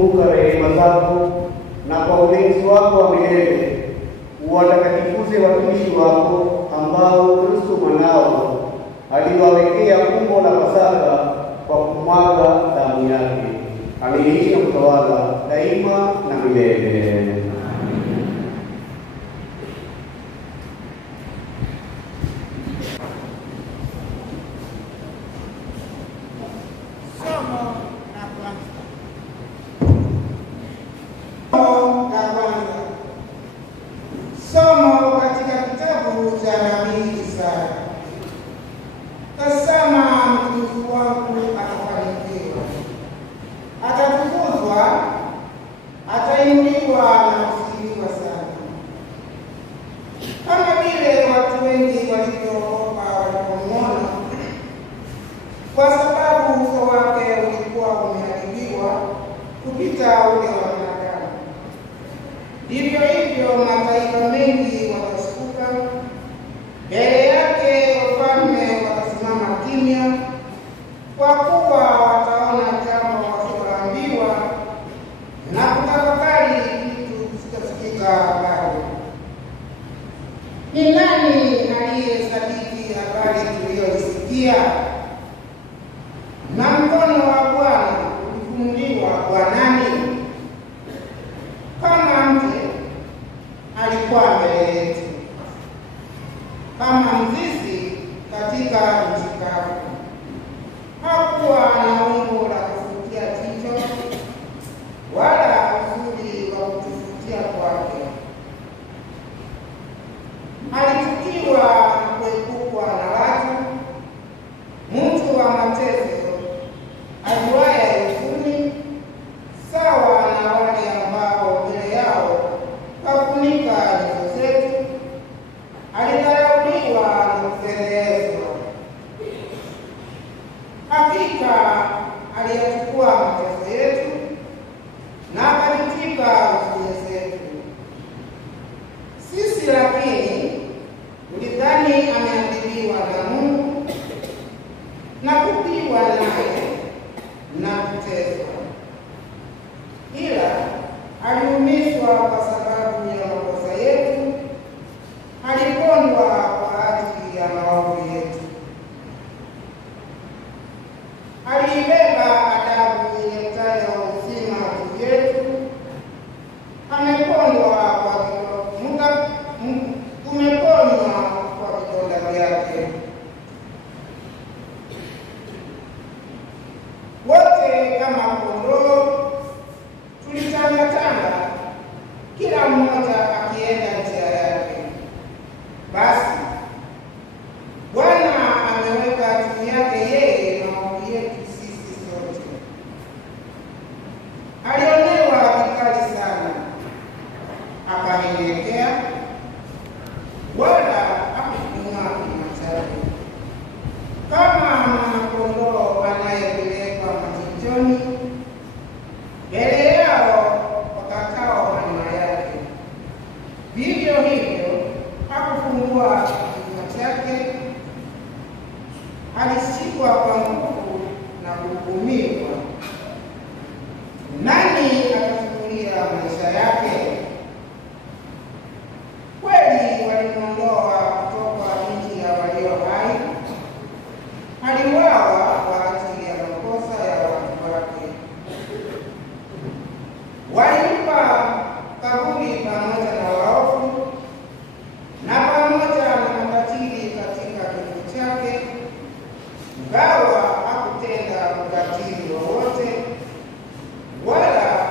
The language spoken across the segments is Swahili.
kumbuka rehema zako, na kwa ulinzi wako wa milele uwatakatifuze watumishi wako ambao Kristo mwanao aliwawekea umbo la Pasaka kwa kumwaga damu yake. Ameishi na kutawala daima na milele. Somo katika kitabu cha nabii Isaya. Tazama, mtumishi wangu atafanikiwa, atatukuzwa, atainuliwa na kusifiwa sana. Kama vile watu wengi walivyoogopa walipomwona, kwa sababu uso wake ulikuwa umeharibiwa kupita ule wa binadamu, ndivyo hivyo mataifa mengi watashtuka mbele yake, wafalme watasimama kimya, kwa kuwa wataona jambo wasiloambiwa na kutafakari kitu kisichosikika bado. Ni nani aliyesadiki habari tuliyoisikia? Na mkono wa Bwana ulifunuliwa kwa nani? Kama mke alikuwa mbele yetu, kama mzizi katika nchi kavu. Hakuwa na umbo la kuvutia jicho, wala uzuri wa kutuvutia kwake. Alichukiwa na kuepukwa na watu, mtu wa mateso, ajuaye huzuni, sawa na wale ambao mbele yao kafunika nyuso zetu. Alidharauliwa na kufedheheshwa. Hakika aliyachukua mateso yetu na akajitwika huzuni zetu. Sisi lakini tulidhani ameadhibiwa na Mungu na kupigwa naye na kuteswa, ila aliumizwa kwa sababu ya makosa yetu, alipondwa kwa ajili ya maovu yetu. Aliibeba adhabu iletayo uzima juu yetu, tumeponywa kwa vidonda vyake. Wote kama kondoo tulitangatanga, kila mmoja akienda njia yake. Basi Bwana ameweka juu yake yeye maovu yetu sisi sote. Alionewa vikali sana, akanyenyekea, wala hakufunua kinywa chake. Kama mwana-kondoo anayepelekwa machinjoni, mbele yao wakatao manyoya yake, vivyo hivyo hakufungua kinywa chake. Alishikwa kwa nguvu na kuhukumiwa. Nani atafunulia maisha yake? Kweli walimwondoa kutoka nchi ya walio hai, aliuawa kwa ajili ya makosa ya watu wake. Walimpa kaburi pamoja na waovu na pamoja na makatili katika kifo chake, ingawa hakutenda ukatili wowote, wala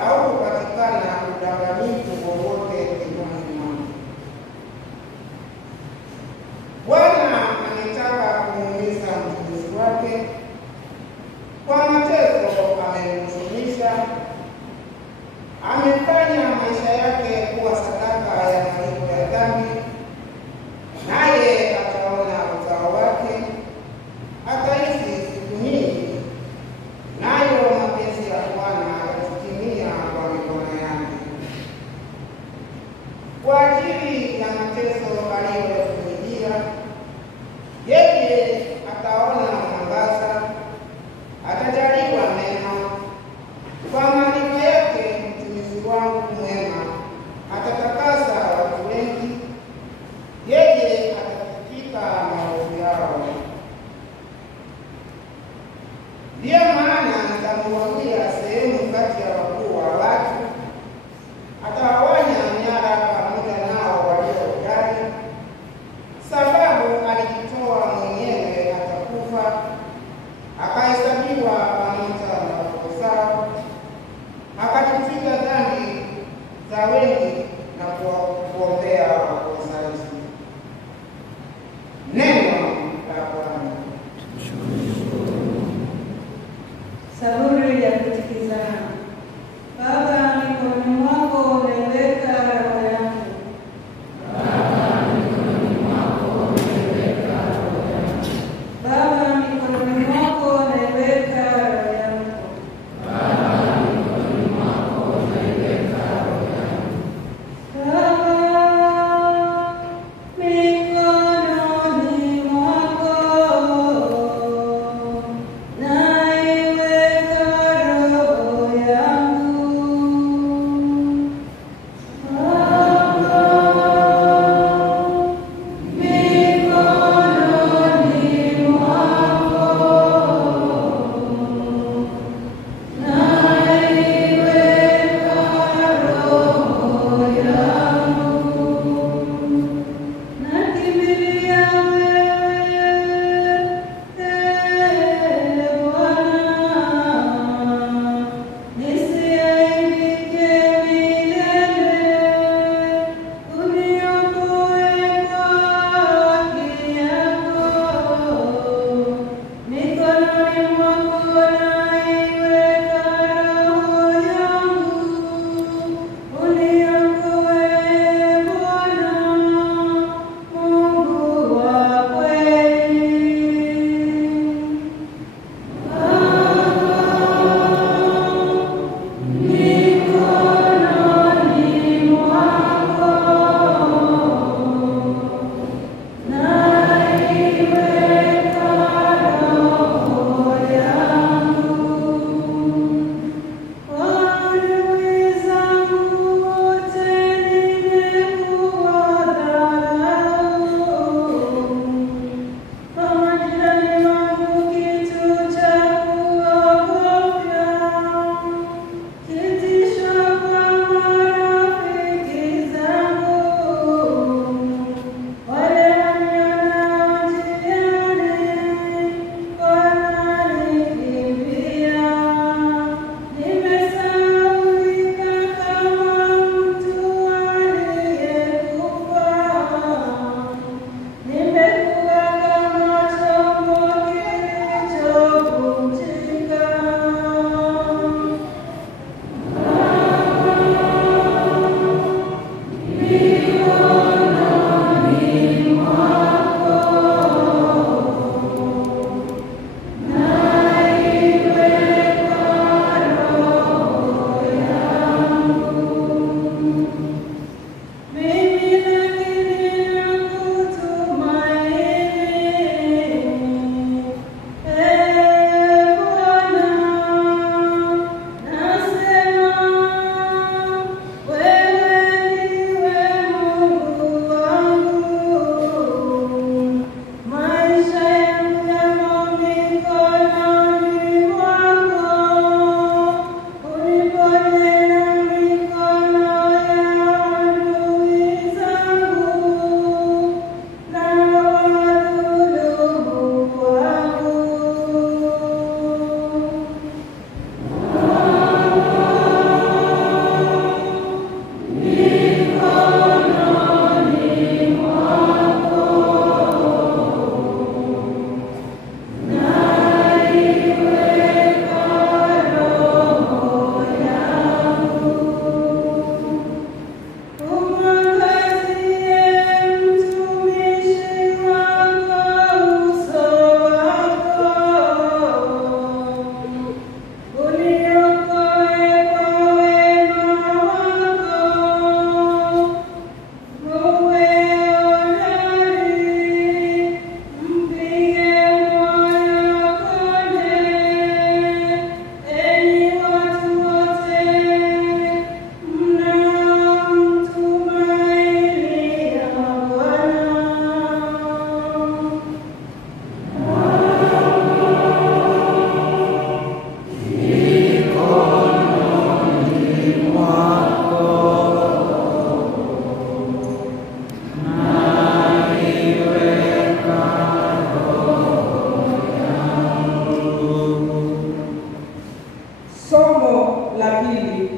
la pili.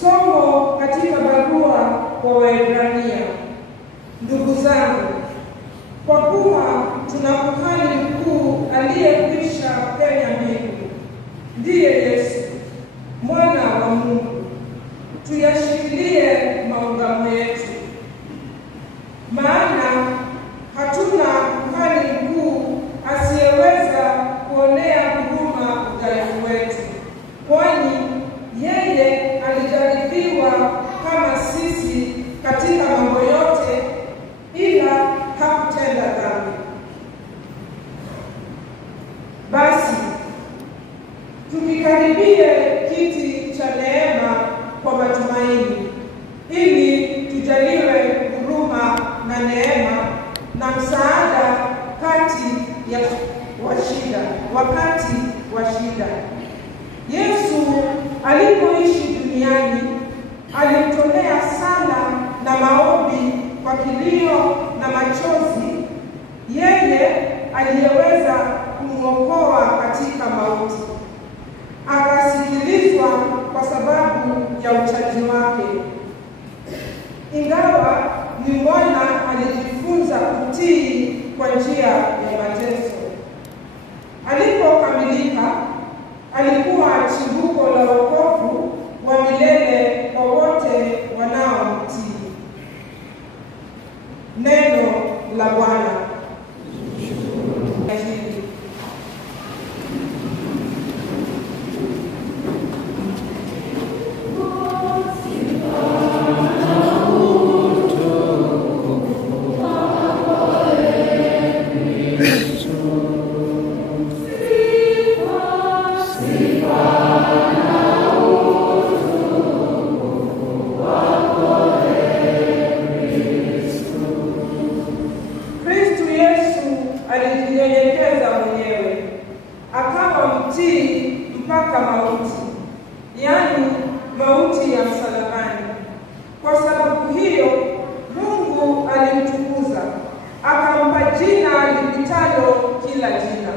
Somo katika barua kwa Waebrania. Ndugu zangu, kwa kuwa tuna kuhani mkuu aliyekwisha penya mbingu, ndiye Yesu mwana wa Mungu, tuyashikilie maungamo yetu. Maana hatuna kuhani mkuu asiyeweza kuonea huruma udhaifu wetu, kwani yeye alijaribiwa kama sisi katika mambo yote, ila hakutenda dhambi. Basi tukikaribie kiti cha neema kwa matumaini, ili tujaliwe huruma na neema na msaada wakati wa shida. Yesu alipoishi duniani alimtolea sala na maombi kwa kilio na machozi yeye aliyeweza kumwokoa katika mauti. Akasikilizwa kwa sababu ya uchaji wake. Ingawa ni mwana, alijifunza kutii kwa njia ya mateso. Alipokamilika, alikuwa chimbuko la wokovu wa milele kwa wote wanaomtii. Neno la Bwana. Alijinyenyekeza mwenyewe, akawa mtii mpaka mauti, yaani mauti ya msalabani. Kwa sababu hiyo Mungu alimtukuza, akampa jina lipitalo kila jina.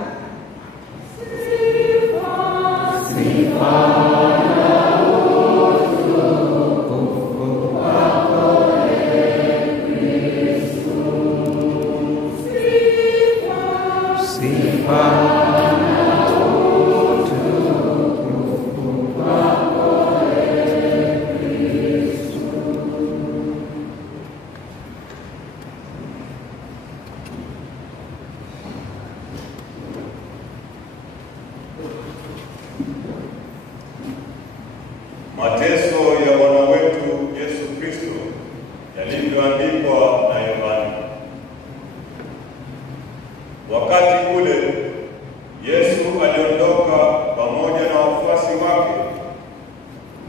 Mateso ya Bwana wetu Yesu Kristo yalivyoandikwa na Yohana. Wakati ule Yesu aliondoka pamoja na wafuasi wake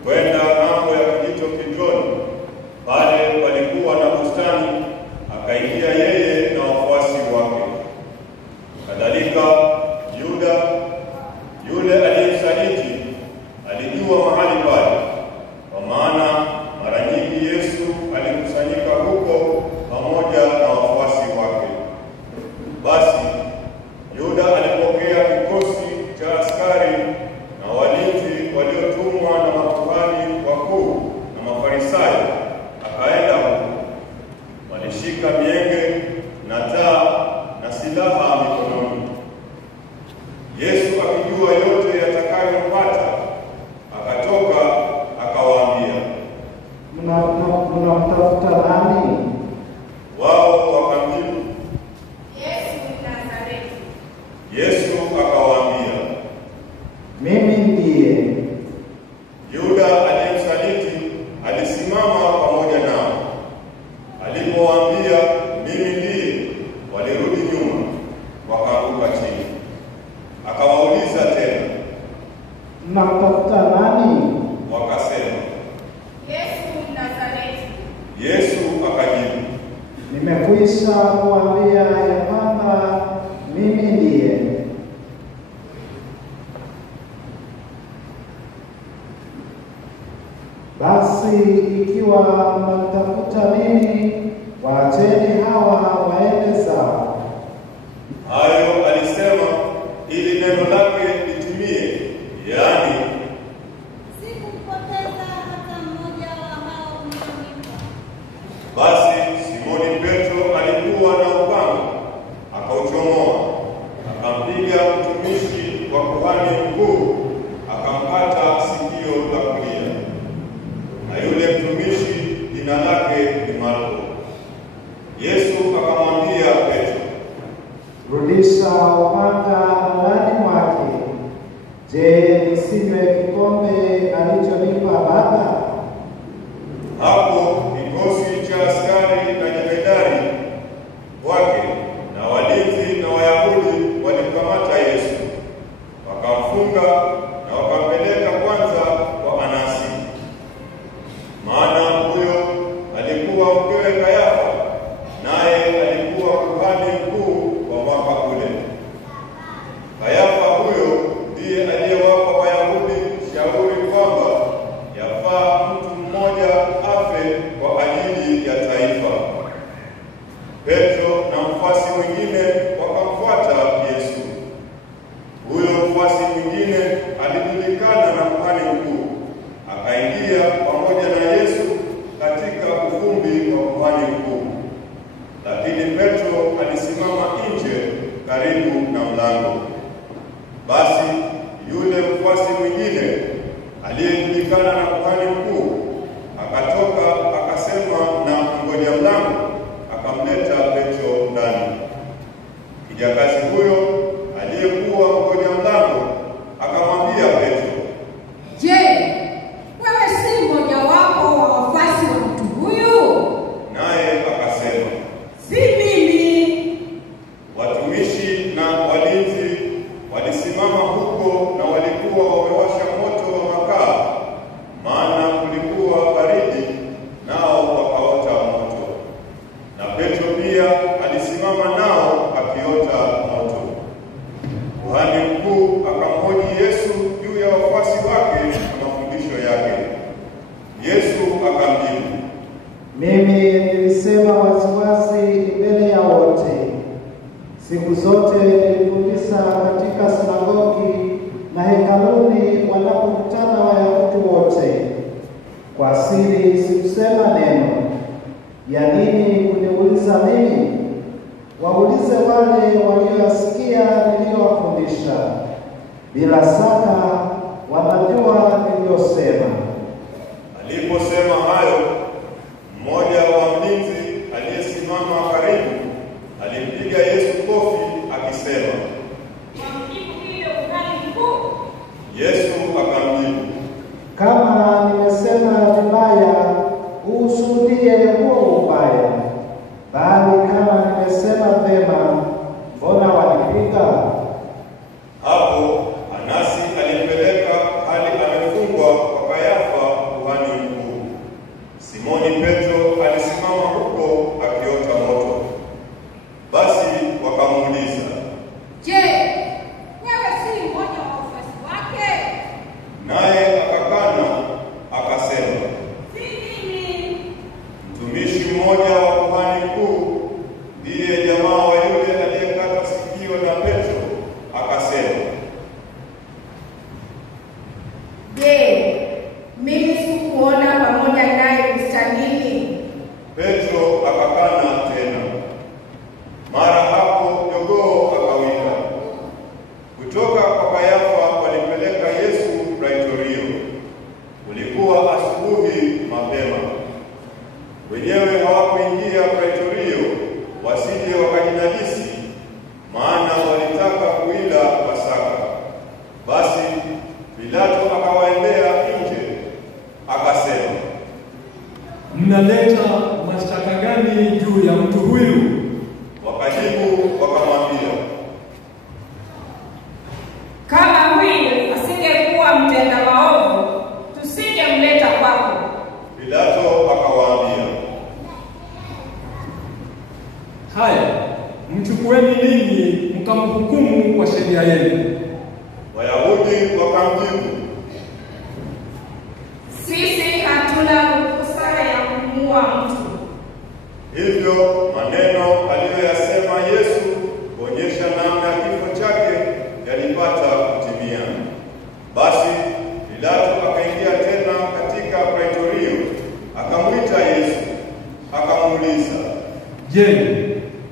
kwenda ng'ambo ya kijito Kidroni. Pale palikuwa na bustani, akaingia yeye na wafuasi wake. Kadhalika Yuda yule aliyemsaliti alijua mahali pale, kwa maana mara nyingi Yesu alikusanyika huko pamoja na wafuasi wake. Basi Yuda alipokea kikosi cha askari na walinzi waliotumwa na makuhani wakuu na Mafarisayo, akaenda huko. Walishika mienge na taa na silaha mikononi. Yesu akijua yote yatakayompata, akatoka akawaambia, mnamtafuta nani? Wao wakamjibu, Yesu Mnazareti. Yesu akawaambia, Mimi ndiye. Yuda aliyemsaliti alisimama pamoja nao. Alipowaambia, mimi ndiye, walirudi nyuma, wakaanguka chini. Akawauliza tena, Mnamtafuta nani? wakasema, Yesu Mnazareti. Yesu akajibu, Nimekwisha kuambia ya kwamba mimi ndiye. Basi ikiwa mnamtafuta mimi, waacheni hawa waende zao. hayo alisema ili neno lake litimie, yaani kulingana na kuhani mkuu, akatoka akasema na mngoja mlango, akamleta Petro ndani. Kijakazi huyo aliyekuwa mngoja mlango akamwambia Petro, "Je, wewe si mmoja wapo wa wafuasi wa mtu huyu?" Naye akasema, "Si mimi." Watumishi na walinzi walisimama huko na walikuwa wamewasha moto wa makaa, maana kulikuwa baridi, nao wakaota moto. Na Petro pia alisimama nao akiota moto. Kuhani mkuu akamhoji Yesu juu ya wafuasi wake na mafundisho yake. Yesu akamjibu, "Mimi nilisema waziwazi mbele ya wote. Siku zote nilifundisha katika sinagogi na hekaluni wanapokutana Wayahudi wote. Kwa siri sikusema neno. Ya nini kuniuliza mimi? Waulize wale walioyasikia niliyowafundisha. Bila shaka wanajua niliyosema." Aliposema hayo, mmoja wa mlinzi aliyesimama karibu alimpiga Yesu kofi akisema, Wamjibu hilo kuhani mkuu? Yesu akamjibu, "Kama nimesema vibaya, ushuhudie huo ubaya. Bali kama nimesema vema, mbona wanipiga?" Hapo Anasi alimpeleka hali amefungwa kwa Kayafa kuhani mkuu. Simoni Petro alisimama huko akiota moto. Basi wakamuuliza, "Je, wewe si mmoja wa wafuasi wake?" naye akakana akasema, "Si mimi." mtumishi mmoja wa kuhani mkuu, ndiye jamaa wa yule aliyekata sikio la Petro, akasema, Je, mimi sikuona pamoja naye bustanini? Petro akakana tena. Mara hapo jogoo akawika. Kutoka kwa Kayafa walimpeleka Yesu Praitorio. Ulikuwa asubuhi mapema. Wenyewe hawakuingia Praitorio wasije wakajinajisi, maana walitaka kuila Pasaka. Basi Pilato akawaendea nje, akasema, "Mnaleta mashtaka gani juu ya mtu huyu?" Wakajibu wakamwambia, "Kama huyu asingekuwa mtenda maovu, tusingemleta kwako." Pilato akawaambia, "Haya, mchukueni ninyi mkamhukumu kwa sheria yenu." Wayahudi wakamjibu, "Sisi hatuna ruhusa ya kumuua mtu." hivyo maneno aliyoyasema Yesu kuonyesha namna ya kifo chake yalipata kutimia. Basi Pilato akaingia tena katika Praitorio, akamwita Yesu, akamuuliza, "Je,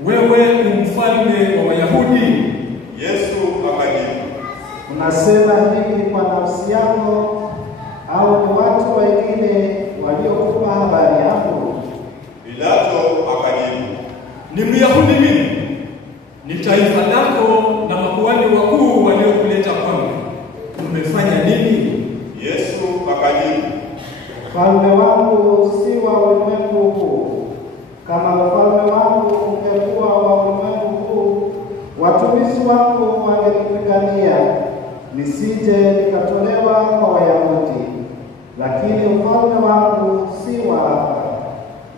wewe ni mfalme wa Wayahudi?" Yesu akajibu, "Unasema hivi kwa nafsi yako, au ni watu wengine waliokupa habari yangu?" Pilato akajibu, "Ni Myahudi mimi. Ni taifa lako na makuhani wakuu waliokuleta kwangu. Umefanya nini?" Yesu akajibu, "Ufalme wangu si wa ulimwengu huu. Kama ufalme wangu ungekuwa wa ulimwengu huu, watumishi wangu wangenipigania nisije nikatolewa kwa Wayahudi. Lakini ufalme wangu si wa hapa."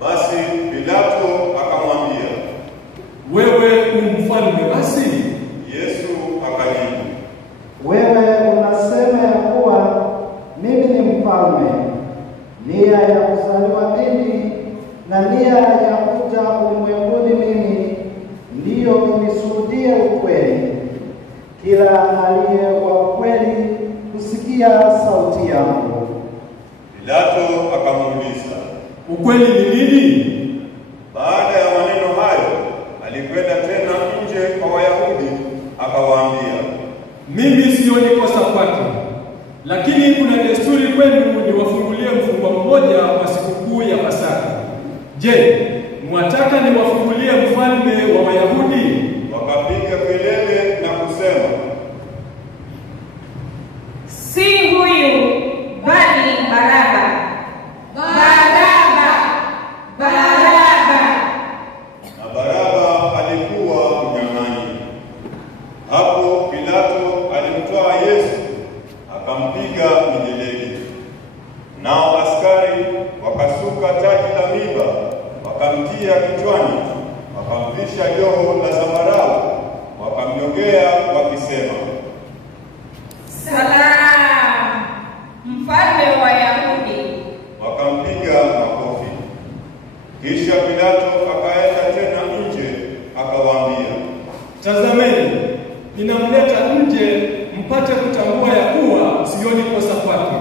Basi Pilato akamwambia, "Wewe umfalme basi?" Yesu akajibu, "Wewe unasema ya kuwa mimi ni mfalme. Nia ya kuzaliwa mimi na nia ya kuja ulimwenguni mimi ndiyo inishuhudie ukweli. Kila aliye wa kweli husikia sauti yangu." Pilato akamuuliza, "Ukweli ni nini?" baada ya maneno hayo alikwenda tena nje kwa Wayahudi, akawaambia, "Mimi sioni kosa kwake, lakini kuna desturi kwenu ni wakamvisha joho la zambarau, wakamnyongea wakisema, Salamu, mfalme wa Wayahudi. Wakampiga makofi. Kisha Pilato akaenda tena nje akawaambia, Tazameni, ninamleta nje mpate kutambua ya kuwa sioni kosa kwake.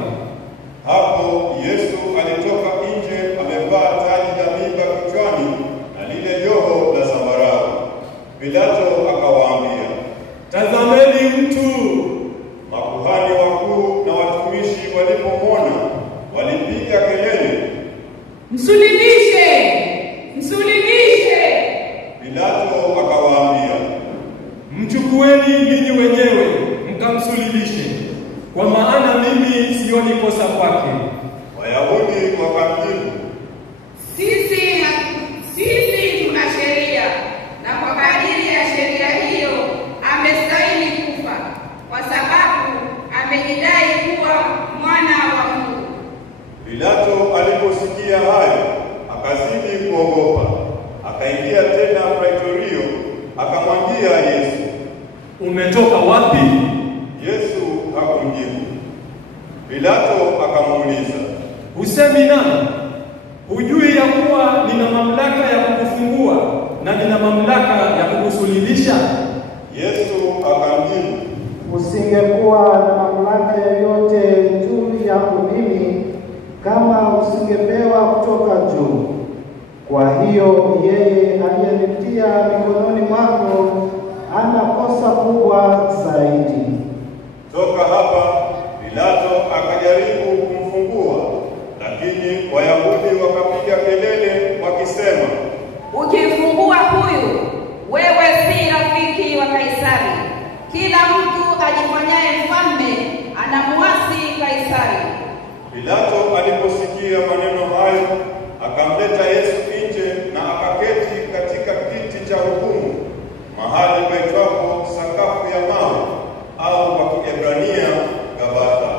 Hapo Yesu alitoka nje amevaa taji la miiba kichwani na lile joho la zambarau. Pilato akawaambia, Tazameni mtu. Makuhani wakuu na watumishi walipomwona walipiga kelele, Msulubishe! Msulubishe! Pilato akawaambia, Mchukueni ninyi wenyewe mkamsulubishe, kwa maana mimi sioni kosa kwake. Wayahudi wakamjibu, Sisi tuna sheria, na kwa kadiri ya sheria hiyo amestahili kufa, kwa sababu amejidai kuwa mwana wa Mungu. Pilato aliposikia hayo akazidi kuogopa, akaingia tena praetorio, akamwambia Yesu, Umetoka wapi? Yesu hakumjibu. Pilato akamuuliza, Husemi nani? Hujui ya kuwa nina mamlaka ya kukufungua na nina mamlaka ya kukusulubisha? Yesu akamjibu, Usingekuwa na mamlaka yoyote juu yangu mimi kama usingepewa kutoka juu. Kwa hiyo yeye aliyenitia mikononi mwako ana kosa kubwa zaidi. toka hapa. Pilato akajaribu kumfungua, lakini Wayahudi wakapiga kelele wakisema, Ukimfungua huyu, wewe si rafiki wa Kaisari. Kila mtu ajifanyaye mfalme anamuasi Kaisari. Pilato aliposikia maneno hayo akamleta Yesu nje na akaketi katika kiti cha hukumu, mahali paitwapo sakafu ya mawe, au kwa Kiebrania Gabatha.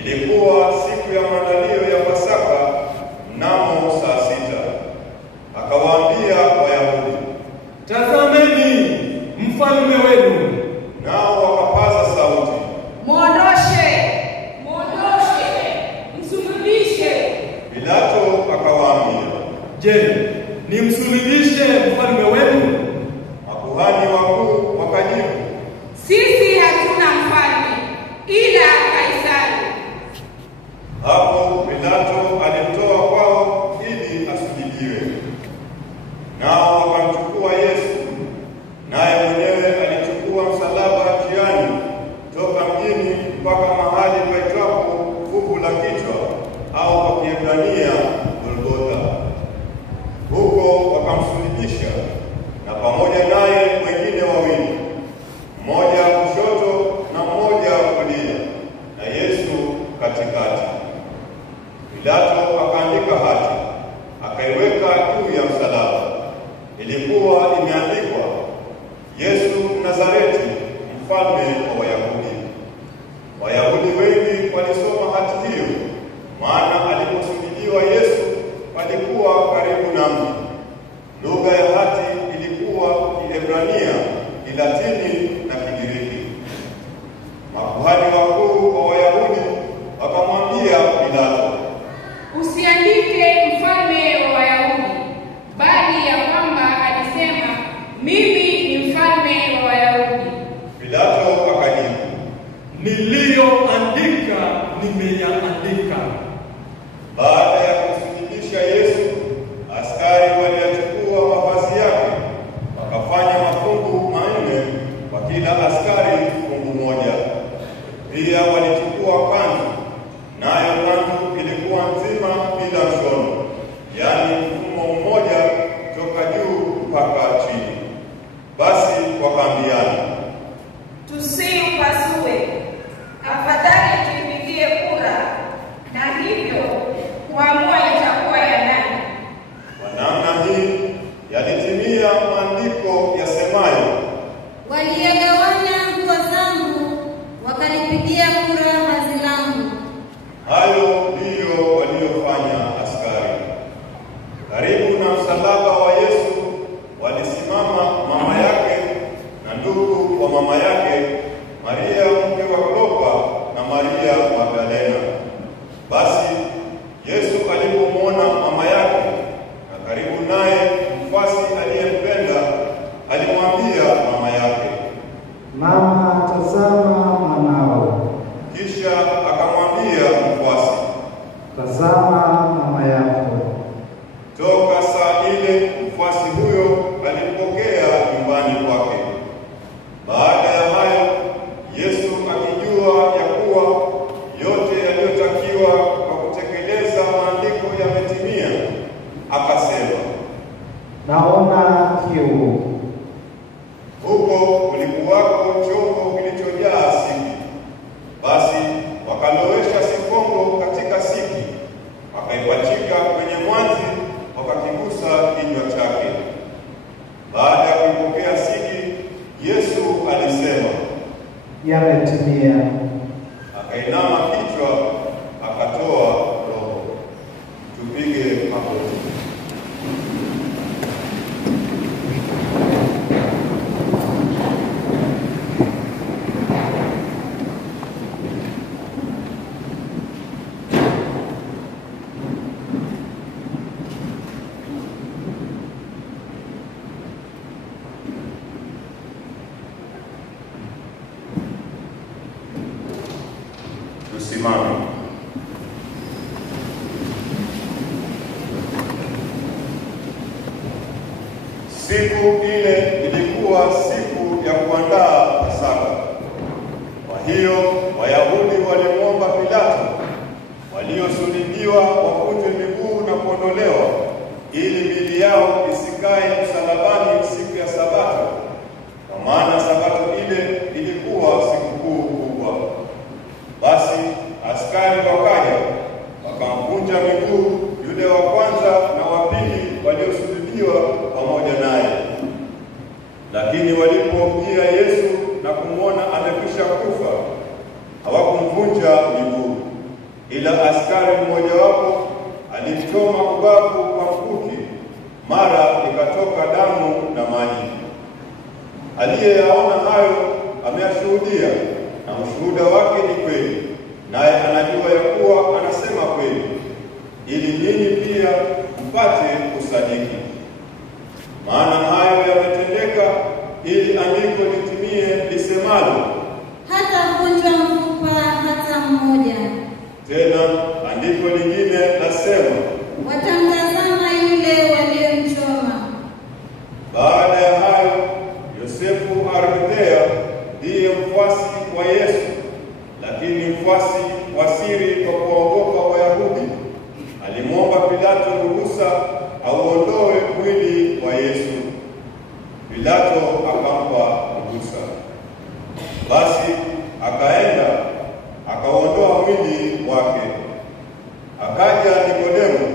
Ilikuwa siku ya maandalio ya Pasaka mnamo saa 6. Akawaambia Wayahudi, Tazameni mfalme wenu. nao wakapaza sauti, Muondoshe! Msulubishe! Pilato akawaambia, Je, nimsulubishe mfalme wenu? makuhani wakuu wakajibu, Sisi hatuna mfalme ila Kaisari. Hapo Pilato alimtoa kwao ili asulubiwe. Nao wakamchukua Yesu, naye mwenyewe alichukua msalaba njiani toka mjini mpaka mahali paitwapo Fuvu la Kichwa, au kwa Kiebrania Golgotha. Huko wakamsulubisha, na pamoja naye wengine wawili, mmoja kushoto na mmoja kulia, na Yesu katikati. Pilato akaandika hati, akaiweka juu ya msalaba. Ilikuwa imeandikwa, Yesu Nazareti, mfalme wa Wayahudi. Wayahudi wengi walisoma hati hiyo, maana aliposulubiwa Yesu walikuwa karibu na mji. Lugha ya hati ilikuwa Kiebrania, Kilatini na Kigiriki. Makuhani wakuu wa Wayahudi wakamwambia Pilato, Usiandike mfalme wa Wayahudi, bali ya kwamba alisema mimi ni mfalme wa Wayahudi. Pilato akajibu, Niliyoandika nimeyaandika. baada ya kumsulubisha Yesu, askari waliyachukua mavazi yake, wakafanya mafungu 4 kwa kila askari fungu moja. Pia walichukua kanzu, nayo kanzu ilikuwa nzima bila mshono, yaani mfumo mmoja toka juu mpaka chini. Basi wakaambiana, Tusiupasue, afadhali tuipigie kura, na hivyo kuamua itakuwa ya nani. kwa namna hii yalitimia maandiko yasemayo, Waliyegawanya nguo zangu, wakanipigia kura vazi langu. hayo ndiyo waliofanya. tazama mama yako. Toka saa ile mfuasi huyo alimpokea nyumbani kwake. Baada ya hayo, Yesu akijua ya kuwa yote yaliyotakiwa kwa kutekeleza maandiko yametimia, akasema, naona kiu. Huko kulikuwako chombo kilichojaa siki. Basi wakalowesha sifongo katika siki, wakaipachika kwenye mwanzi, wakakigusa kinywa chake. Baada ya kuipokea siki, Yesu alisema, yametimia. Akainama kichwa, akatoa roho. Tupige magoti. Tusimame. Siku ile ilikuwa siku ya kuandaa Pasaka. Kwa hiyo Wayahudi walimwomba Pilato waliosulubiwa wavunjwe miguu na kuondolewa, ili miili yao isikae msalabani siku ya Sabato, kwa maana Sabato ile ilikuwa sikukuu kubwa. Basi askari wakaja, wakamvunja miguu yule wa kwanza na wa pili waliosulubiwa pamoja naye. Lakini walipomjia Yesu na kumwona amekwisha kufa, hawakumvunja miguu, ila askari mmojawapo alimchoma ubavu kwa mkuki, mara ikatoka damu na maji. Aliyeyaona hayo ameyashuhudia, na ushuhuda wake ni kweli, naye anajua ya kuwa anasema kweli, ili nyinyi pia mpate kusadiki. Maana hayo yametendeka ili andiko litimie lisemalo, hatavunjwa mfupa hata mmoja. Tena andiko lingine lasema, watamtazama yule waliyemchoma. Baada ya hayo, Yosefu Arimathea ndiye mfuasi wa Yesu, lakini mfuasi wa siri kwa kuogopa Wayahudi, alimwomba Pilato ruhusa auondoe mwili wa Yesu. Pilato akampa ruhusa. Basi akaenda akauondoa mwili wake. Akaja Nikodemo,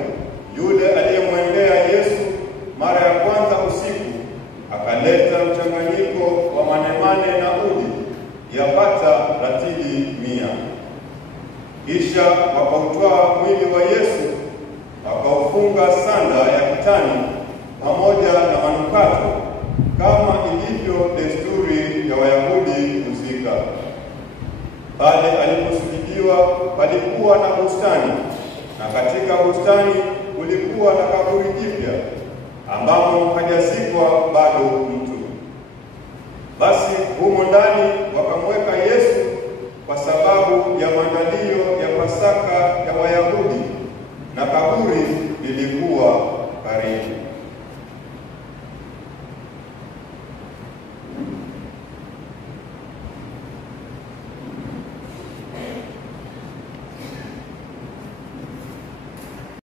yule aliyemwendea Yesu mara ya kwanza usiku, akaleta mchanganyiko wa manemane na udi, yapata ratili 100. Kisha wakautwaa mwili wa Yesu, wakaufunga sanda ya kitani pamoja na manukato, kama ilivyo desturi ya Wayahudi kuzika. Pale aliposulubiwa palikuwa na bustani, na katika bustani kulikuwa na kaburi jipya ambamo hajazikwa bado mtu. Basi humo ndani wakamweka Yesu kwa sababu ya maandalio ya Pasaka ya Wayahudi, na kaburi lilikuwa karibu.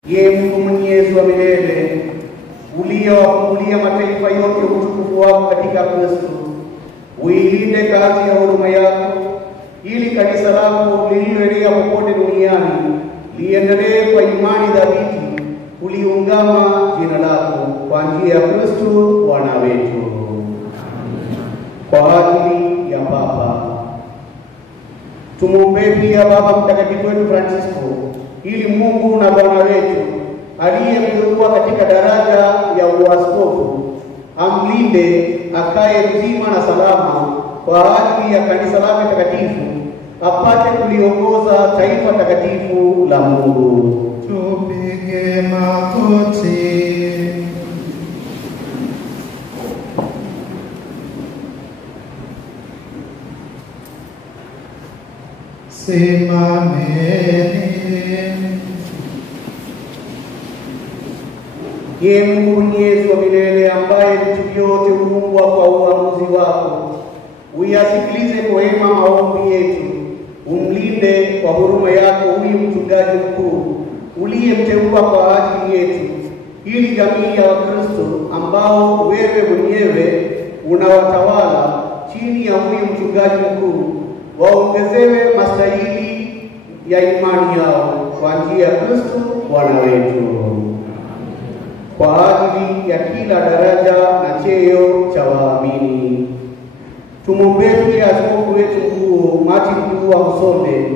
Ye Mungu Mwenyezi wa milele, uliyowafungulia mataifa yote utukufu wako katika Kristo, uilinde kazi ya huruma yako, ili kanisa lako lililoenea popote duniani liendelee kwa imani dhabiti kuliungama jina lako kwa njia ya Kristo Bwana wetu. Kwa ajili ya Papa, tumwombee pia Baba Mtakatifu wetu Francisco, ili Mungu na Bwana wetu aliyemteua katika daraja ya uaskofu amlinde akae mzima na salama kwa ajili ya kanisa lake takatifu, apate kuliongoza taifa takatifu la Mungu. Tupige magoti. Simameni. Ye Mungu Mwenyezi wa milele, ambaye vitu vyote huumbwa kwa uamuzi wako, uyasikilize kwa wema maombi yetu, umlinde kwa huruma yako huyu mchungaji mkuu uliyemteua kwa ajili yetu, ili jamii ya Wakristo ambao wewe mwenyewe unawatawala chini ya huyu mchungaji mkuu waongezewe mastahili ya imani yao kwa njia ya Kristo Bwana wetu, kwa ajili ya kila daraja na cheo cha waamini. Tumwombee pia askofu wetu mkuu Martin wa Musonde,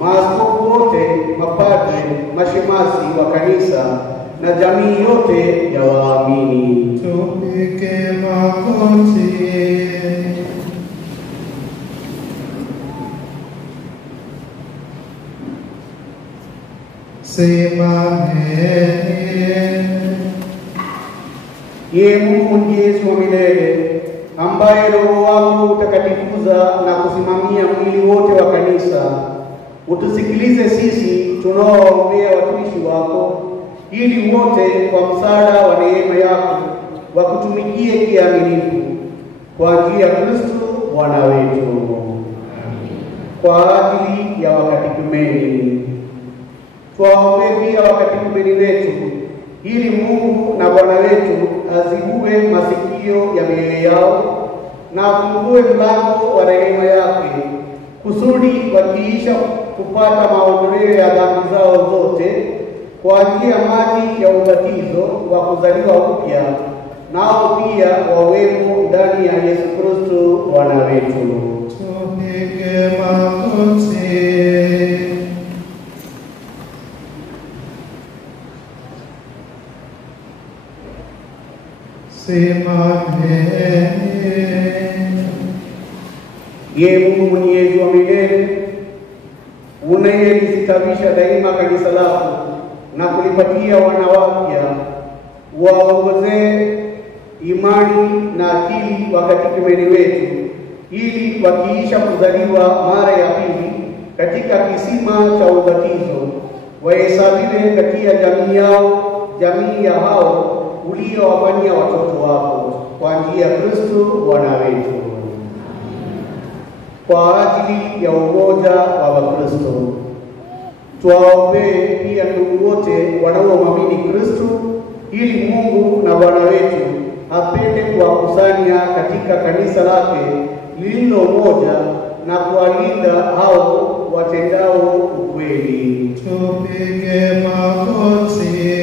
maaskofu wote, mapadre, mashemasi wa kanisa na jamii yote ya waamini. Tupige magoti. Simameni. Ye Mungu Mwenyezi wa milele, ambaye Roho wako utakatifuza na kusimamia mwili wote wa kanisa, utusikilize sisi tunaowaombea watumishi wako, ili wote kwa msaada wa neema yako wakutumikie kiaminifu kwa njia ya Kristo Bwana wetu. Kwa ajili ya wakatekumeni, tuwaombee pia wakatekumeni wetu, ili Mungu na Bwana wetu azibue masikio ya mioyo yao na afungue mlango wa rehema yake, kusudi wakiisha kupata maondoleo ya dhambi zao zote kwa njia ya maji ya ubatizo wa kuzaliwa upya, nao pia wawemo ndani ya Yesu Kristo Bwana wetu. Tupige magoti. Simameni. Ye Mungu Mwenyezi wa milele, unayelistawisha daima kanisa lako na kulipatia wana wapya, waongozee imani na akili wakatekumeni wetu, ili wakiisha kuzaliwa mara ya pili katika kisima cha ubatizo wahesabiwe katika jamii ya hao uliowafanyia watoto wako kwa njia ya Kristo Bwana wetu. Kwa ajili ya umoja wa Wakristo, tuwaombee pia ndugu wote wanaomwamini Kristo, ili Mungu na Bwana wetu apende kuwakusanya katika kanisa lake lililo moja na kuwalinda hao watendao ukweli. Tupige magoti.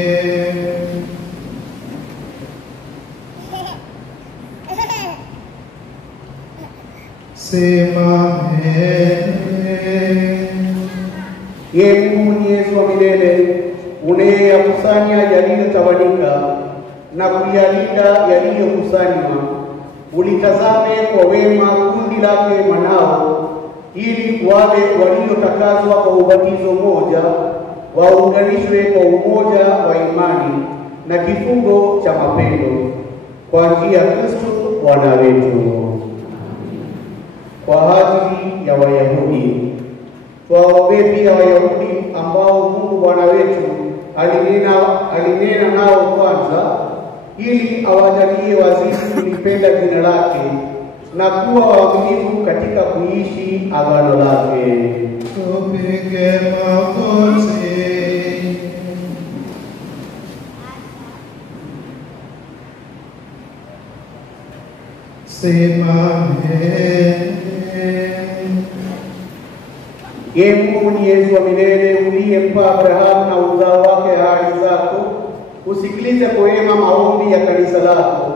Simameni. Ye Mungu Mwenyezi wa milele, unayeyakusanya yaliyotawanyika na kuyalinda yaliyokusanywa, ulitazame kwa wema kundi lake mwanao, ili wale waliotakazwa kwa ubatizo mmoja waunganishwe kwa umoja wa imani na kifungo cha mapendo kwa njia ya Kristo Bwana wetu. Kwa ajili ya Wayahudi, tuwaombee pia Wayahudi ambao Mungu Bwana wetu alinena nao kwanza, ili awajalie wazidi kulipenda jina lake na kuwa waaminifu katika kuishi agano lake. Tupige magoti. Simameni. Ye Mungu Mwenyezi wa milele, uliyempa Abrahamu na uzao wake ahadi zako, usikilize kwa wema maombi ya kanisa lako,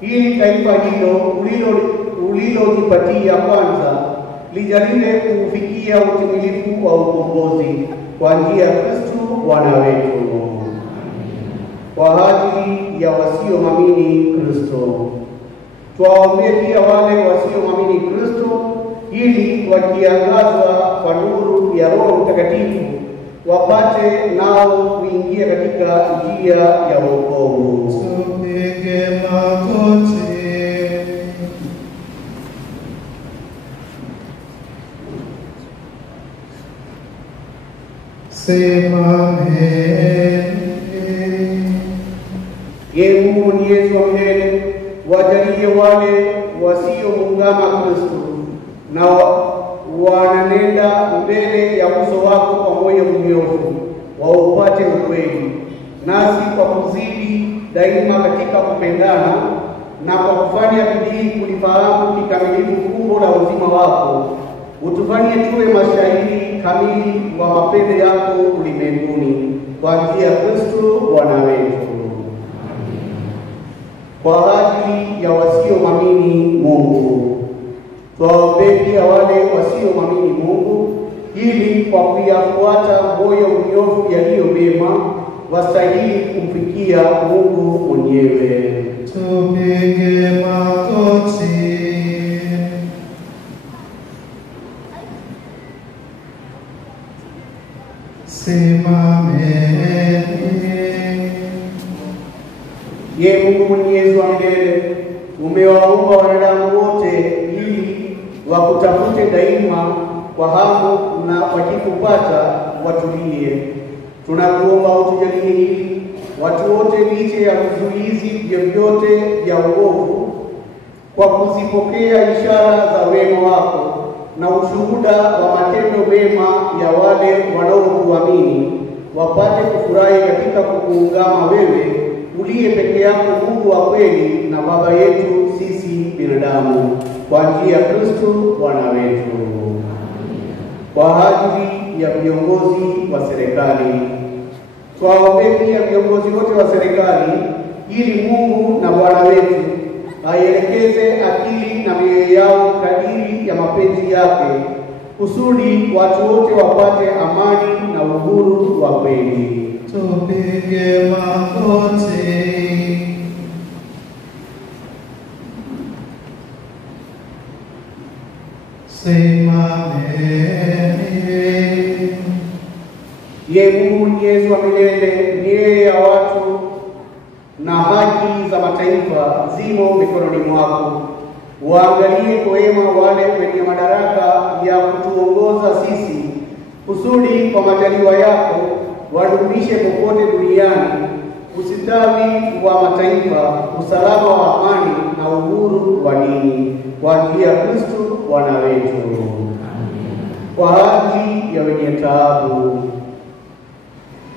ili taifa hilo ulilojipatia kwanza lijaliwe kufikia utimilifu wa ukombozi kwa njia ya Kristo Bwana wetu. Kwa ajili ya wasiomwamini Kristo, tuwaombee pia wale wasiomwamini Kristo, ili wakiangazwa kwa nuru ya Roho Mtakatifu wapate nao kuingia katika njia ya wokovu. Tupige magoti. Simameni. Ee Mungu Mwenyezi wa milele, wajalie wale wasiomuungama Kristo na wananenda mbele ya uso wako kwa moyo mnyofu, waupate ukweli. Nasi kwa kuzidi daima katika kupendana na kwa kufanya bidii kulifahamu kikamilifu fumbo la uzima wako, utufanye tuwe mashahidi kamili wa mapendo yako ulimwenguni, kwa njia ya Kristo Bwana wetu. Kwa ajili ya wasiomwamini Mungu, tuwaombee pia wale wasiomwamini Mungu, ili kwa kuyafuata moyo mnyofu yaliyo mema wastahili kumfikia Mungu mwenyewe. Tupige magoti. Simameni. Ye Mungu Mwenyezi wa milele, umewaumba wanadamu wote ili wakutafute daima kwa hamu, na wakikupata watulie. Tunakuomba utujalie hili watu wote, licha ya vizuizi vyovyote vya uovu, kwa kuzipokea ishara za wema wako na ushuhuda wa matendo mema ya wale wanaokuamini, wapate kufurahi katika kukuungama wewe uliye peke yako Mungu wa kweli na Baba yetu sisi binadamu, kwa njia ya Kristo Bwana wetu. Kwa ajili ya viongozi wa serikali, twaombee pia viongozi wote wa serikali, ili Mungu na Bwana wetu aielekeze akili na mioyo yao kadiri ya mapenzi yake, kusudi watu wote wapate amani na uhuru wa kweli. Tupige magoti. Simameni. Ye Mungu Mwenyezi wa milele, mioyo ya watu na haki za mataifa zimo mikononi mwako. Waangalie kwa wema wale wenye madaraka ya kutuongoza sisi, kusudi kwa majaliwa yako wadumishe popote duniani usitawi wa mataifa, usalama wa amani na uhuru wa dini, kwa njia ya Kristo Bwana wetu. Kwa ajili ya wenye taabu,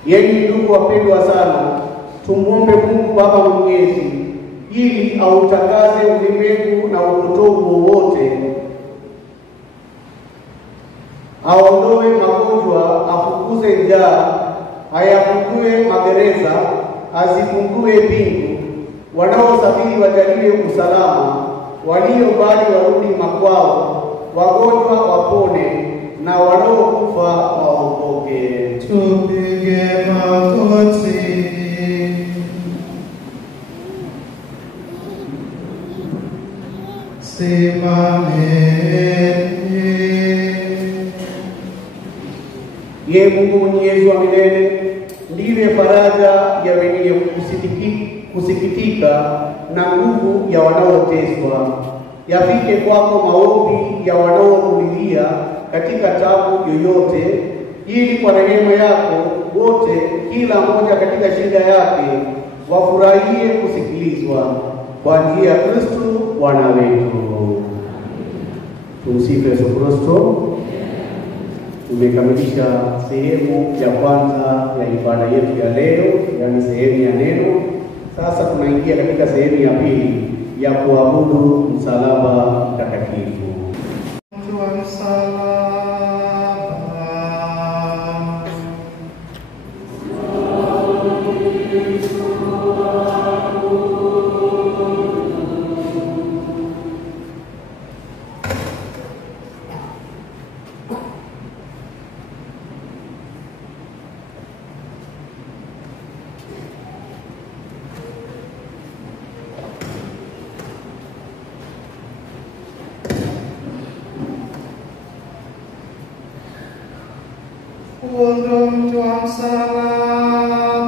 yenye ndugu wapendwa sana, tumwombe Mungu Baba Mwenyezi, ili autakaze ulimwengu na upotovu wote, aondoe magonjwa, afukuze njaa, ayafungue magereza, azifungue pingu, wanaosafiri wajaliwe usalama, walio mbali warudi makwao, wagonjwa wapone na wanaokufa waokoke. Tupige magoti. Simameni. Ye Mungu Mwenyezi wa milele, ndiwe faraja ya wenye kusikitika na nguvu ya wanaoteswa. Yafike kwako maombi ya wanaokulilia katika tabu yoyote, ili kwa rehema yako wote, kila mmoja katika shida yake, wafurahie kusikilizwa, kwa njia ya Kristo Bwana wetu. Tumsifu Yesu Kristo. Tumekamilisha sehemu ya kwanza ya ibada yetu ya leo, yaani sehemu ya neno. Sasa tunaingia katika sehemu ya pili ya kuabudu msalaba mtakatifu. Untuk Tuhan salam.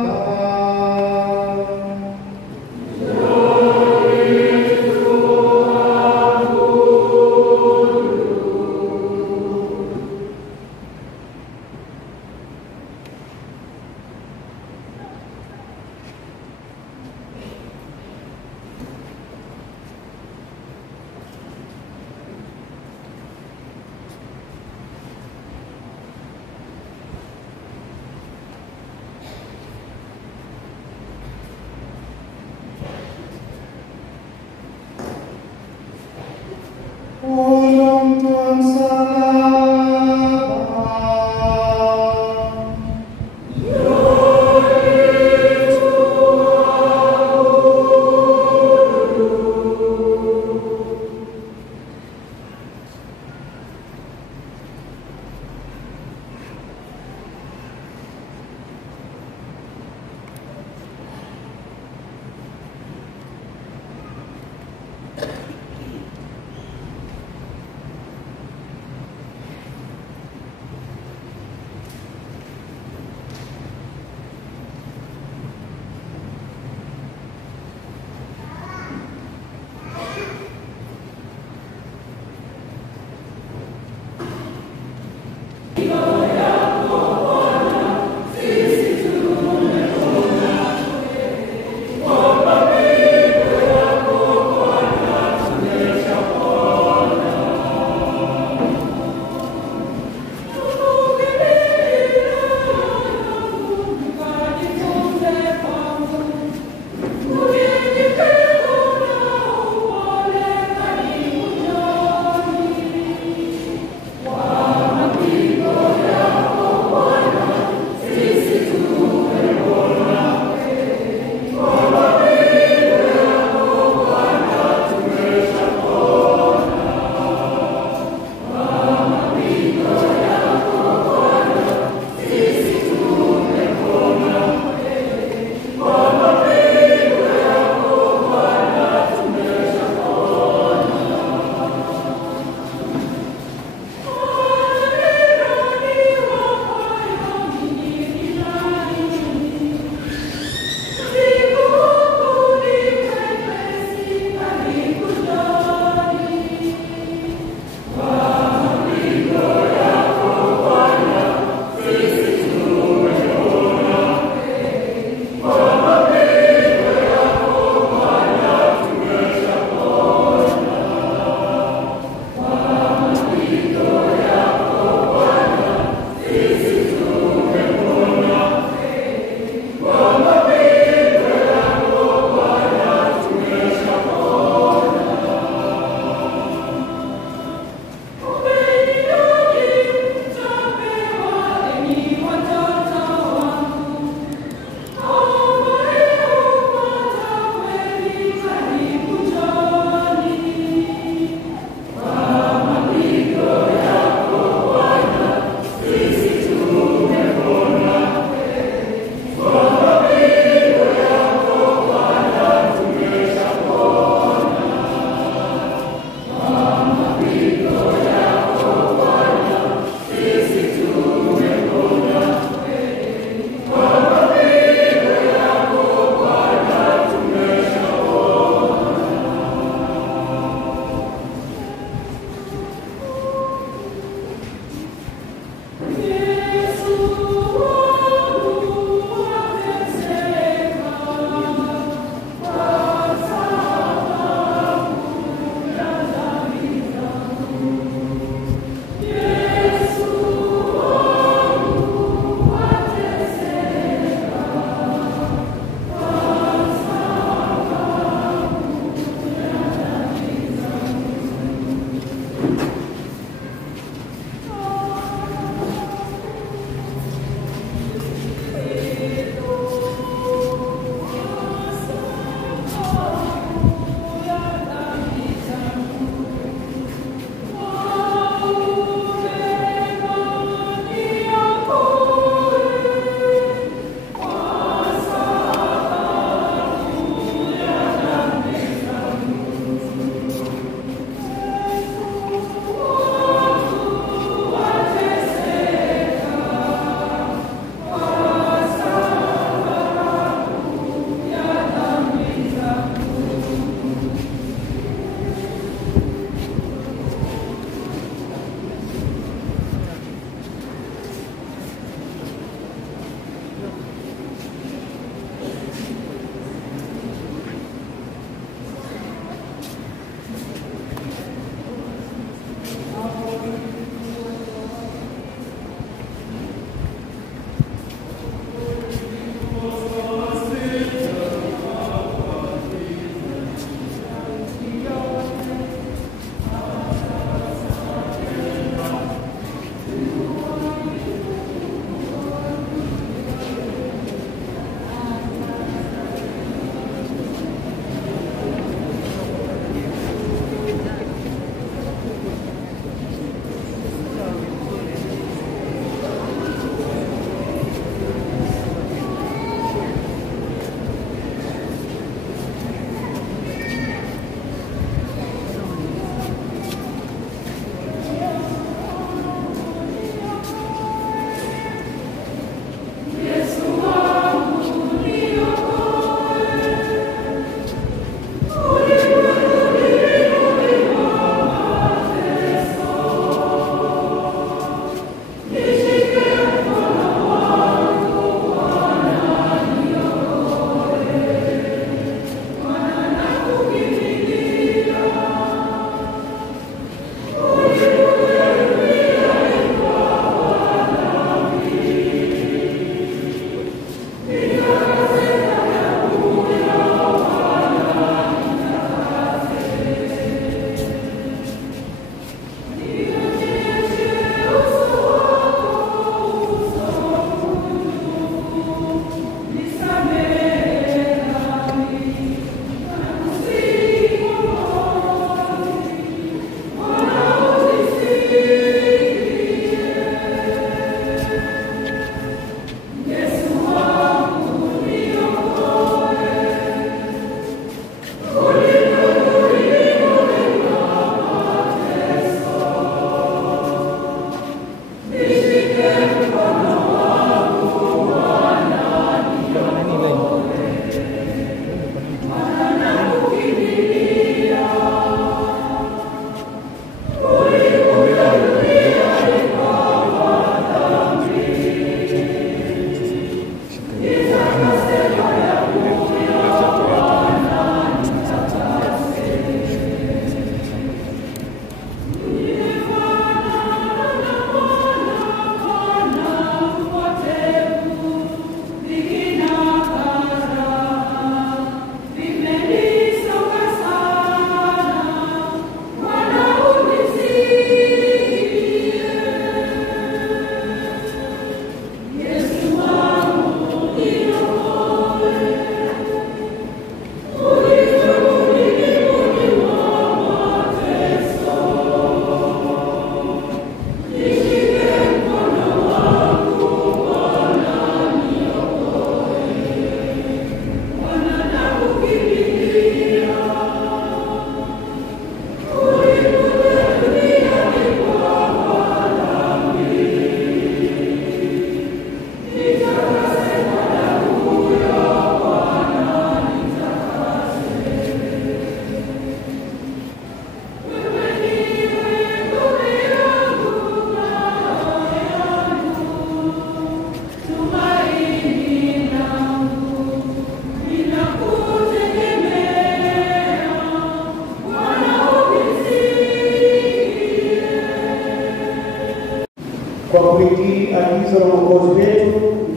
Mwokozi wetu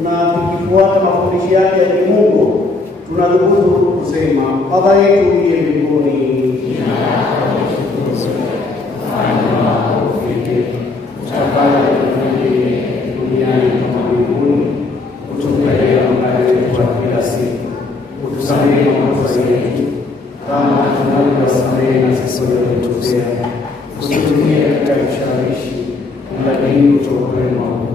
na tukifuata mafundisho yake ya kimungu, tunadhubutu kusema: Baba yetu uliye mbinguni, jina lako litukuzwe, ufalme wako ufike, utakalo lifanyike duniani kama mbinguni. Utupe leo mkate wetu wa kila siku, utusamehe makosa yetu kama tunavyowasamehe na sisi waliotukosea, usitutie katika kishawishi, lakini utuokoe maovuni.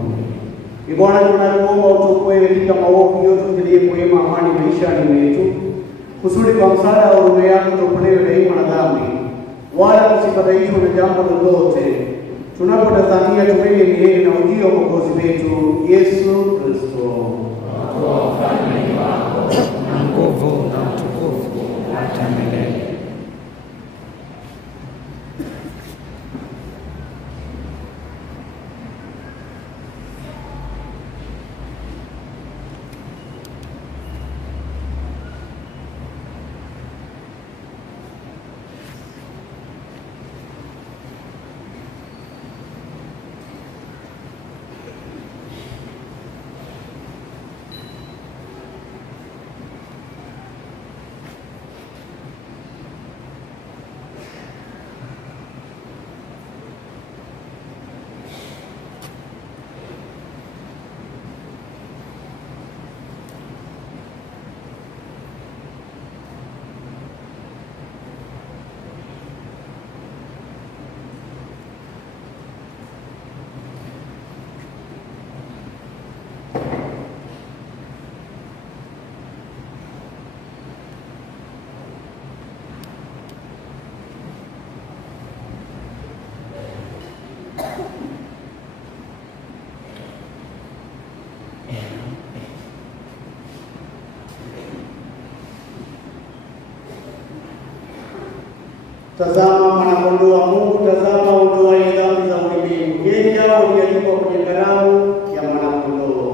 Ee Bwana, tunakuomba utuokoe katika maovu yote, tujalie mwema amani maishani mwetu, kusudi kwa msaada wa huruma yako tuokolewe daima na dhambi, wala tusifadhaishwe na jambo lolote, tunapotazamia tumaini milele na ujio wa Mwokozi wetu Yesu Kristo. Kwa ufalme wako na nguvu na utukufu hata milele. Tazama mwana-kondoo wa Mungu, tazama ondoaye dhambi za ulimwengu. Yeye hao aliyeandikwa kwenye karamu ya mwana-kondoo.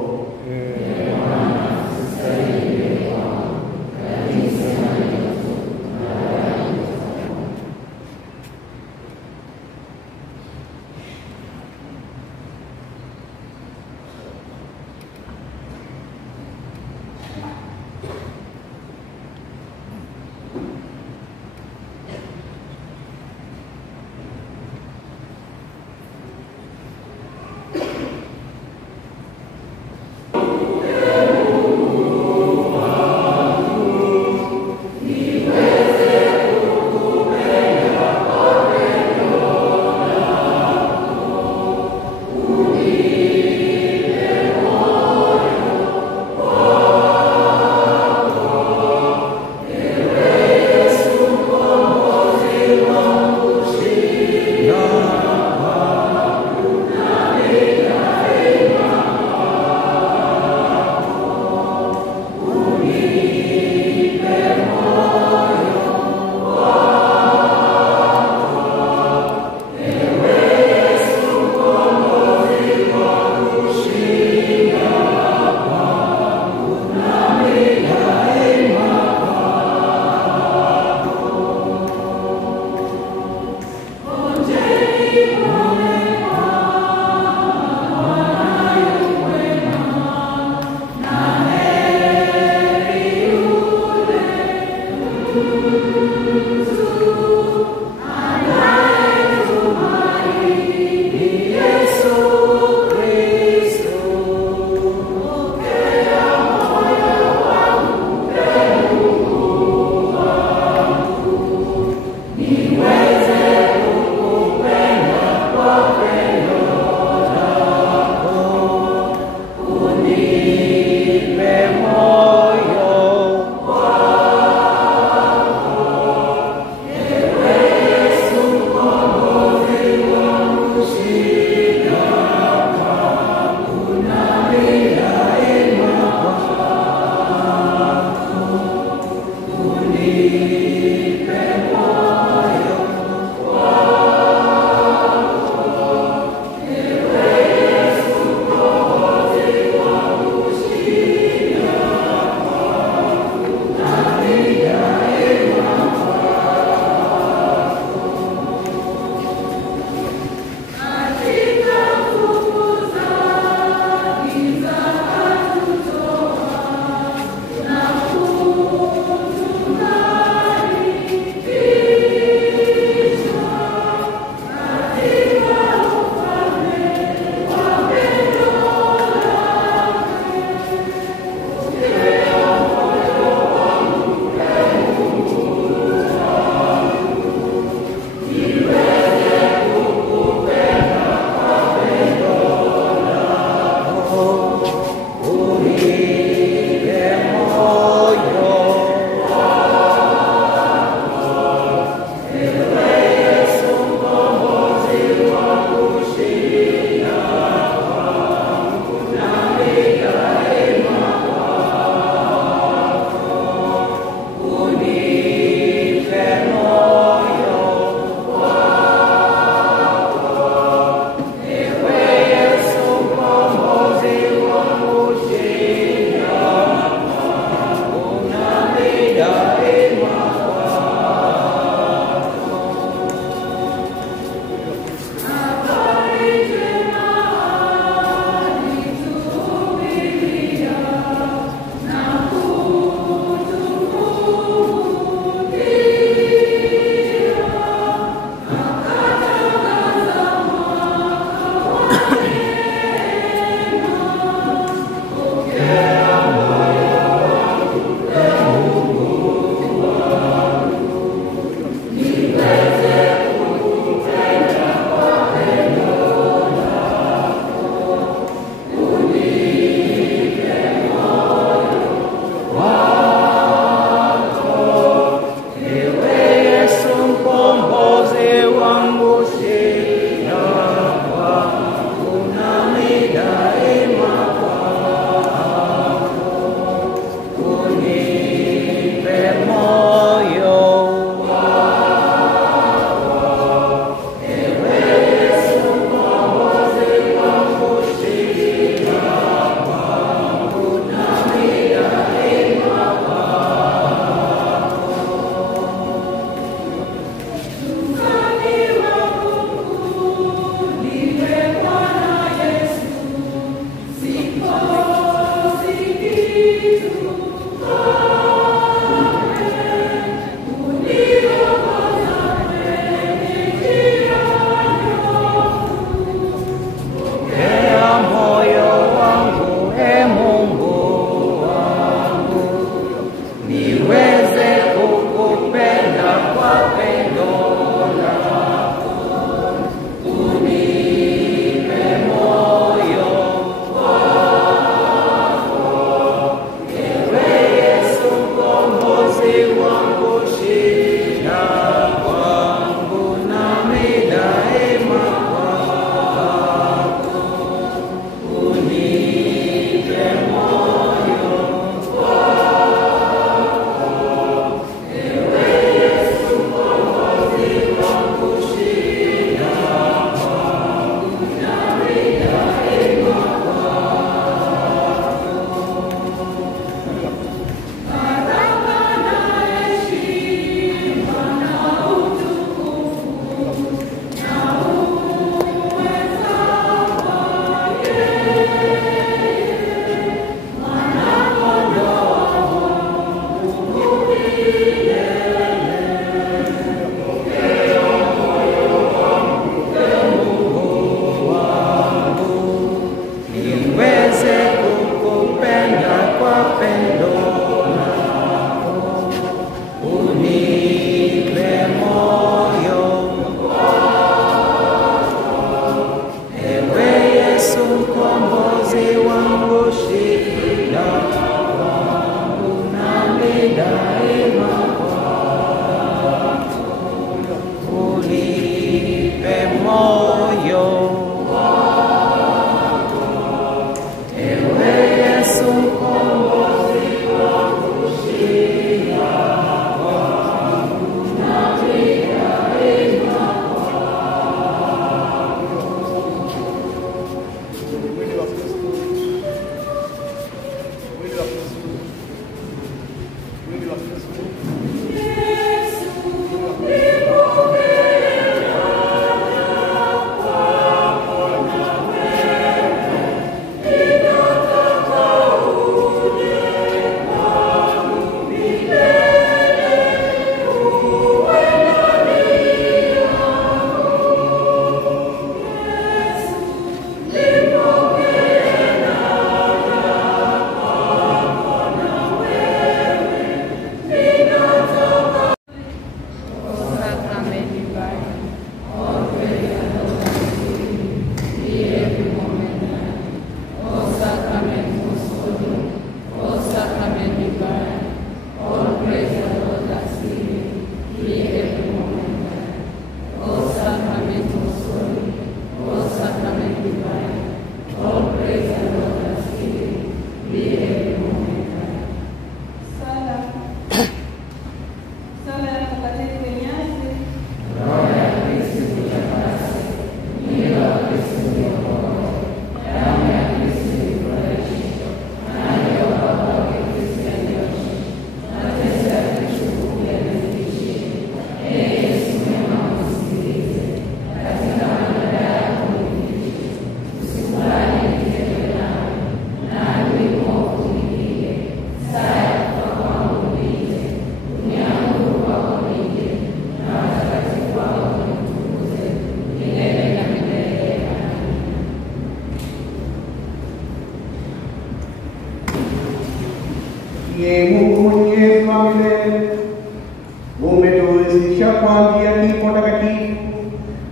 umetuwezesha kwa njia ya kifo takatifu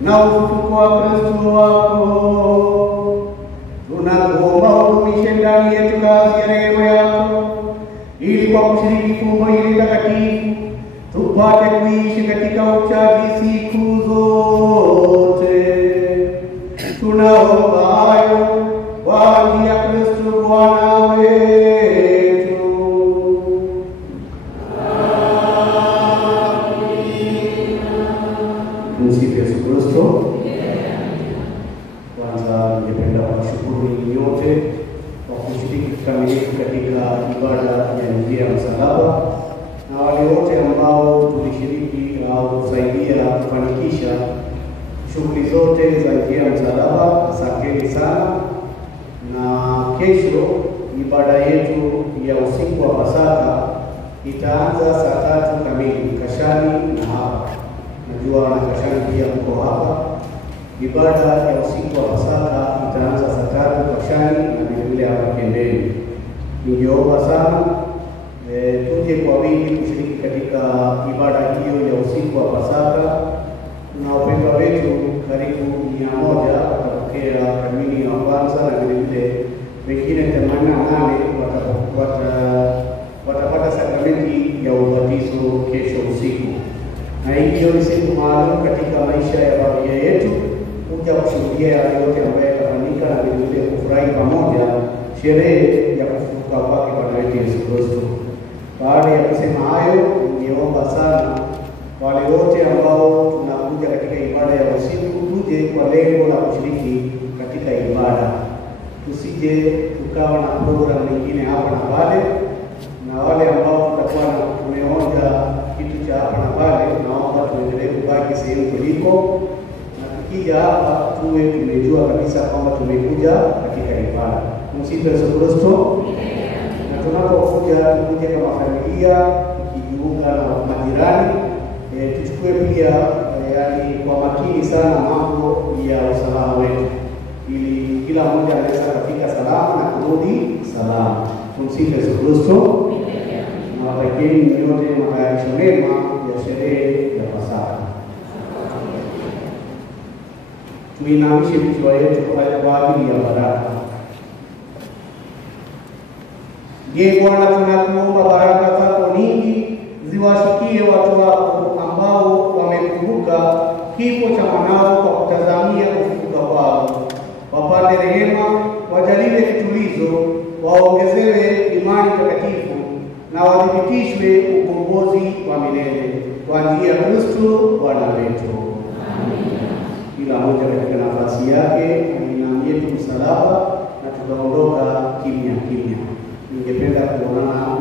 na ufufuko wa Kristo wako. Tunakuomba udumishe ndani yetu kazi ya rehema yako, ili kwa kushiriki fumbo hili takatifu tupate kuishi katika uchaji siku zote. Tunaomba hayo kwa njia ya Kristo Bwana wetu. Msifu Yesu Kristo. Kwanza ningependa kuwashukuru nyote kwa kushiriki kikamilifu katika ibada ya njia ya msalaba, na wale wote ambao tulishiriki au kusaidia kufanikisha shughuli zote za njia ya msalaba. Asanteni sana. Na kesho ibada yetu ya usiku wa Pasaka itaanza saa 3 kamili Kashani na hapa. Najua na Kashani pia mko hapa. Ibada ya usiku wa Pasaka itaanza saa 3 Kashani na vile hapa Kendeni. Ningeomba sana tuje kwa wingi kushiriki katika ibada hiyo ya usiku wa Pasaka. Na wapendwa wetu karibu 100 watapokea kamini ya kwanza, na vile wengine 88 watapata sakramenti ya ubatizo kesho usiku. Na hiyo ni siku maalum katika maisha ya familia yetu, kuja kushuhudia yale yote ambayo yatafanyika na vile kufurahi pamoja sherehe ya kufufuka kwake Bwana wetu Yesu Kristo. Baada ya kusema hayo, niomba sana wale wote ambao tunakuja katika ibada ya usiku tuje kwa lengo la kushiriki katika ibada. Tusije tukawa na program nyingine hapa na pale, na wale ambao tutakuwa tumeonja kitu cha hapa na pale, naomba tuendelee kubaki sehemu tuliko, na tukija hapa tuwe tumejua kabisa kwamba tumekuja katika ibada. Msifu Yesu Kristo. Na tunapokuja tukuje kama familia, tukijiunga na majirani, tuchukue pia yani kwa makini sana mambo ya usalama wetu, ili kila mmoja anaweza kufika salama na kurudi salama. Tumsifu Yesu Kristo. nawatakieni nyote matayarisho mema ya sherehe ya Pasaka. Tuinamishe vichwa yetu kwa ajili ya baraka. Ee Bwana, tunakuomba baraka zako nyingi ziwashukie watu wako ambao wamekumbuka kifo cha mwanao kwa kutazamia kufufuka kwao. Wapate rehema, wajaliwe kitulizo, waongezewe imani takatifu na wathibitishwe ukombozi wa milele kwa njia ya Kristo Bwana wetu. Kila mmoja katika nafasi yake ainamie tu msalaba na tutaondoka kimya kimya. Ningependa kuonana